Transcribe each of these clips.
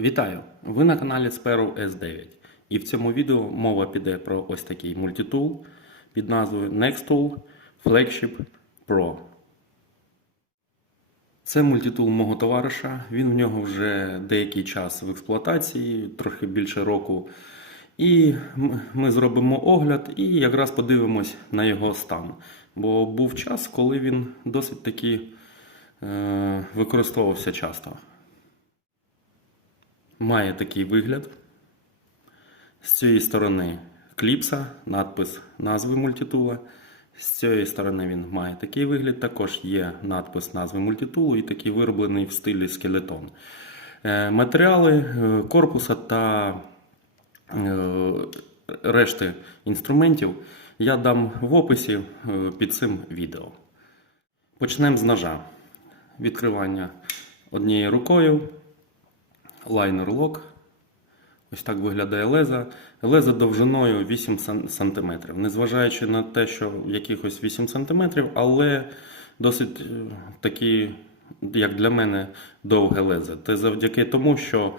Вітаю! Ви на каналі Sparrow S9. І в цьому відео мова піде про ось такий мультитул під назвою Nextool Flagship Pro. Це мультитул мого товариша. Він в нього вже деякий час в експлуатації, трохи більше року. І ми зробимо огляд і якраз подивимось на його стан. Бо був час, коли він досить таки е, використовувався часто. Має такий вигляд. З цієї сторони кліпса, надпис назви мультитула. З цієї сторони він має такий вигляд. Також є надпис назви мультитулу і такий вироблений в стилі скелетон. Е, Матеріали е, корпуса та е, решти інструментів я дам в описі під цим відео. Почнемо з ножа. Відкривання однією рукою лайнер лок. Ось так виглядає леза. Леза довжиною 8 см. Незважаючи на те, що якихось 8 см, але досить е, такі, як для мене, довге лезе. Це завдяки тому, що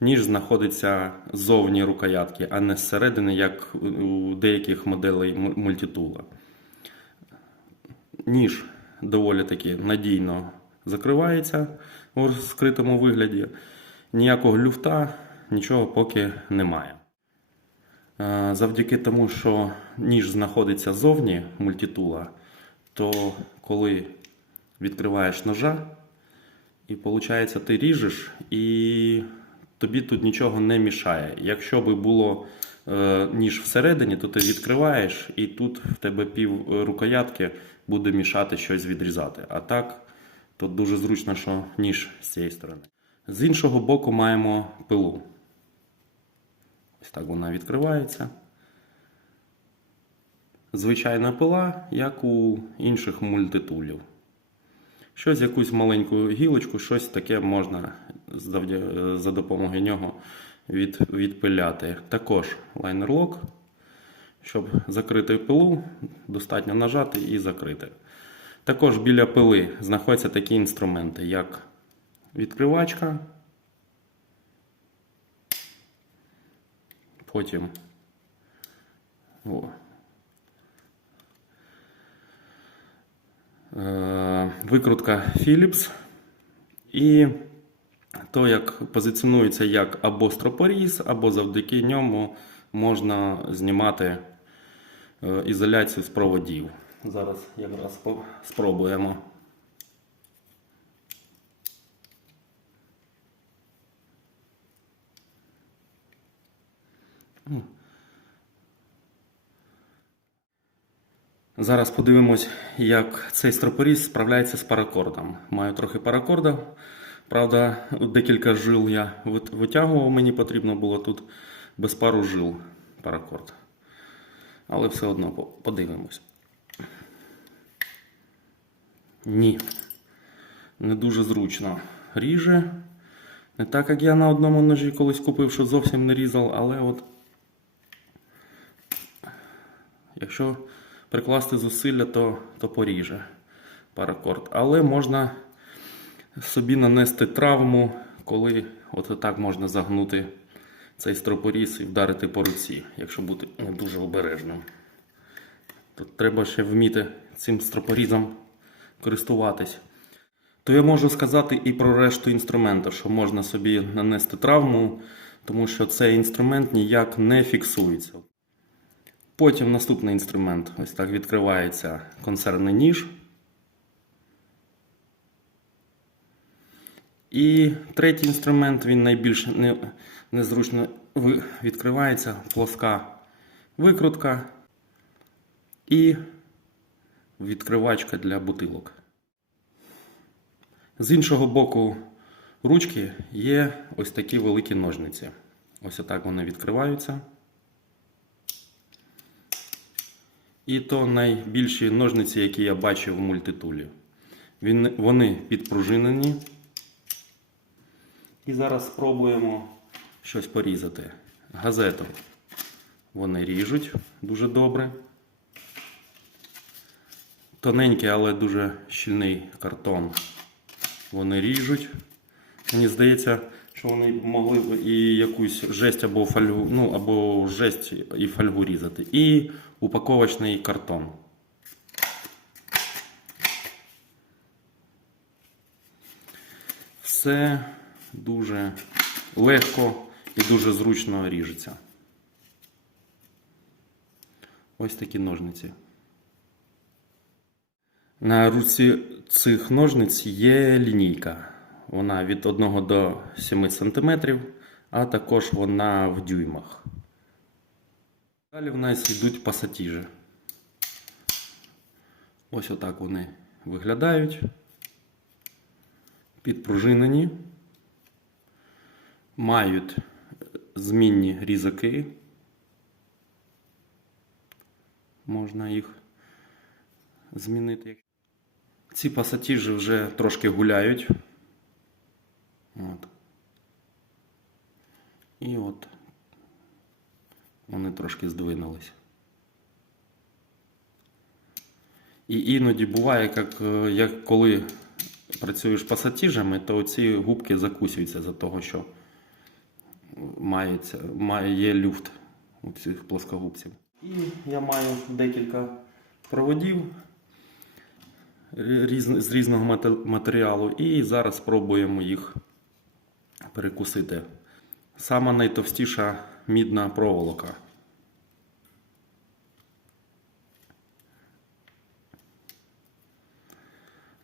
ніж знаходиться ззовні рукоятки, а не зсередини, як у деяких моделей му- мультитула. Ніж доволі таки надійно закривається у скритому вигляді. Ніякого люфта, нічого поки немає. Е, Завдяки тому, що ніж знаходиться ззовні мультитула, то коли відкриваєш ножа, і виходить, ти ріжеш, і тобі тут нічого не мішає. Якщо би було е, ніж всередині, то ти відкриваєш, і тут в тебе пів рукоятки буде мішати щось відрізати. А так, то дуже зручно, що ніж з цієї сторони. З іншого боку маємо пилу. Ось так вона відкривається. Звичайна пила, як у інших мультитулів. Щось, якусь маленьку гілочку, щось таке можна за допомогою нього від, відпиляти. Також лайнер-лок. Щоб закрити пилу, достатньо нажати і закрити. Також біля пили знаходяться такі інструменти, як відкривачка. Потім о, е, викрутка Philips. І то, як позиціонується як або стропоріз, або завдяки ньому можна знімати е, ізоляцію з проводів. Зараз якраз по- Зараз подивимось, як цей стропоріз справляється з паракордом. Маю трохи паракорда. Правда, декілька жил я витягував, мені потрібно було тут без пару жил паракорд. Але все одно подивимось. Ні. Не дуже зручно. Ріже. Не так, як я на одному ножі колись купив, що зовсім не різав, але от Якщо прикласти зусилля, то, то поріже паракорд. Але можна собі нанести травму, коли от так можна загнути цей стропоріз і вдарити по руці, якщо бути не дуже обережним. Тут треба ще вміти цим стропорізом користуватись. То я можу сказати і про решту інструменту, що можна собі нанести травму, тому що цей інструмент ніяк не фіксується. Потім наступний інструмент. Ось так відкривається консервний ніж. І третій інструмент, він найбільш незручно відкривається. Плоска викрутка і відкривачка для бутилок. З іншого боку ручки є ось такі великі ножниці. Ось отак вони відкриваються. І то найбільші ножниці, які я бачив в мультитулі. Вони підпружинені. І зараз спробуємо щось порізати. Газету вони ріжуть дуже добре. Тоненький, але дуже щільний картон. Вони ріжуть. Мені здається, що вони могли б і якусь жесть або фольгу, ну або жесть і фольгу різати. І упаковочний картон. Все дуже легко і дуже зручно ріжеться. Ось такі ножниці. На руці цих ножниць є лінійка. Вона від 1 до 7 см, а також вона в дюймах. Далі в нас йдуть пасатіжі. Ось отак вони виглядають. Підпружинені. Мають змінні різаки. Можна їх змінити. Ці пасатіжі вже трошки гуляють. От. І от вони трошки здвинулись. І іноді буває, як, е, як коли працюєш пасатіжами, то ці губки закусюються за того, що мається, має, є люфт у цих плоскогубців. І я маю декілька проводів з різного матеріалу, і зараз спробуємо їх перекусити. Сама найтовстіша мідна проволока.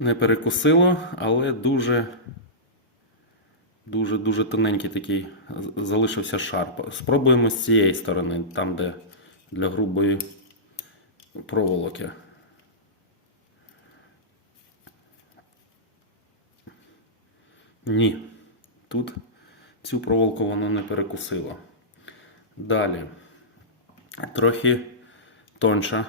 Не перекусило, але дуже дуже дуже тоненький такий залишився шар. Спробуємо з цієї сторони, там, де для грубої проволоки. Ні. Тут цю проволоку воно не перекусило. Далі. Трохи тонша.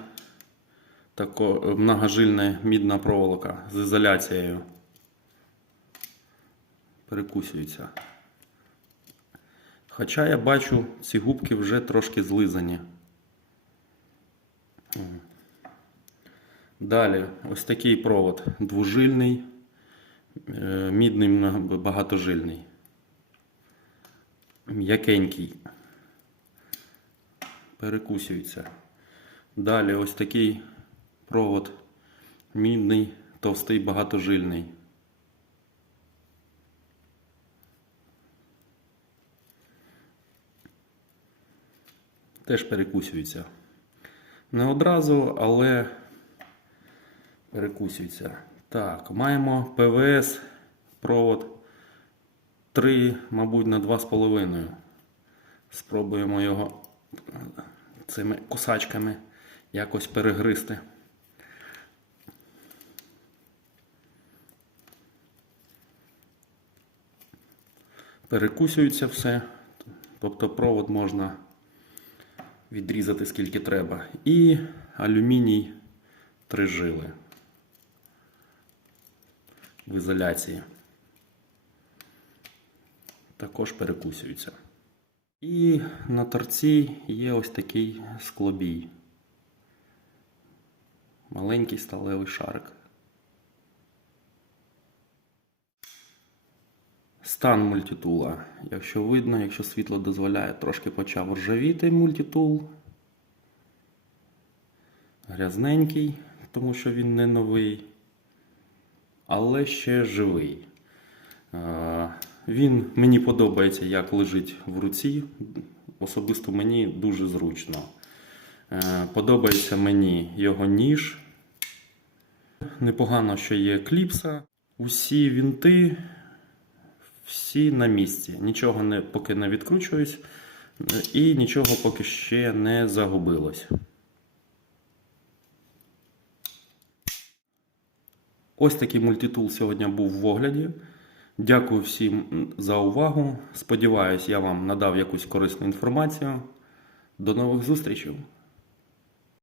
Тако многожильна мідна проволока з ізоляцією. Перекусюється. Хоча я бачу, ці губки вже трошки злизані. Далі ось такий провод двужильний, е, мідний багатожильний. М'якенький. Перекусюється. Далі ось такий провод мідний, товстий, багатожильний. Теж перекусюється. Не одразу, але перекусюється. Так, маємо ПВС провод 3, мабуть, на 2,5. Спробуємо його цими кусачками якось перегризти. Перекусюється все. Тобто провод можна відрізати скільки треба. І алюміній три жили в ізоляції. Також перекусюються. І на торці є ось такий склобій. Маленький сталевий шарик. Стан мультитула. Якщо видно, якщо світло дозволяє, трошки почав ржавіти мультитул. Грязненький, тому що він не новий, але ще живий. Е, Він мені подобається, як лежить в руці. Особисто мені дуже зручно. Е, Подобається мені його ніж. Непогано, що є кліпса. Усі вінти всі на місці. Нічого не, поки не відкручуюсь, і нічого поки ще не загубилось. Ось такий мультитул сьогодні був в огляді. Дякую всім за увагу. Сподіваюсь, я вам надав якусь корисну інформацію. До нових зустрічей!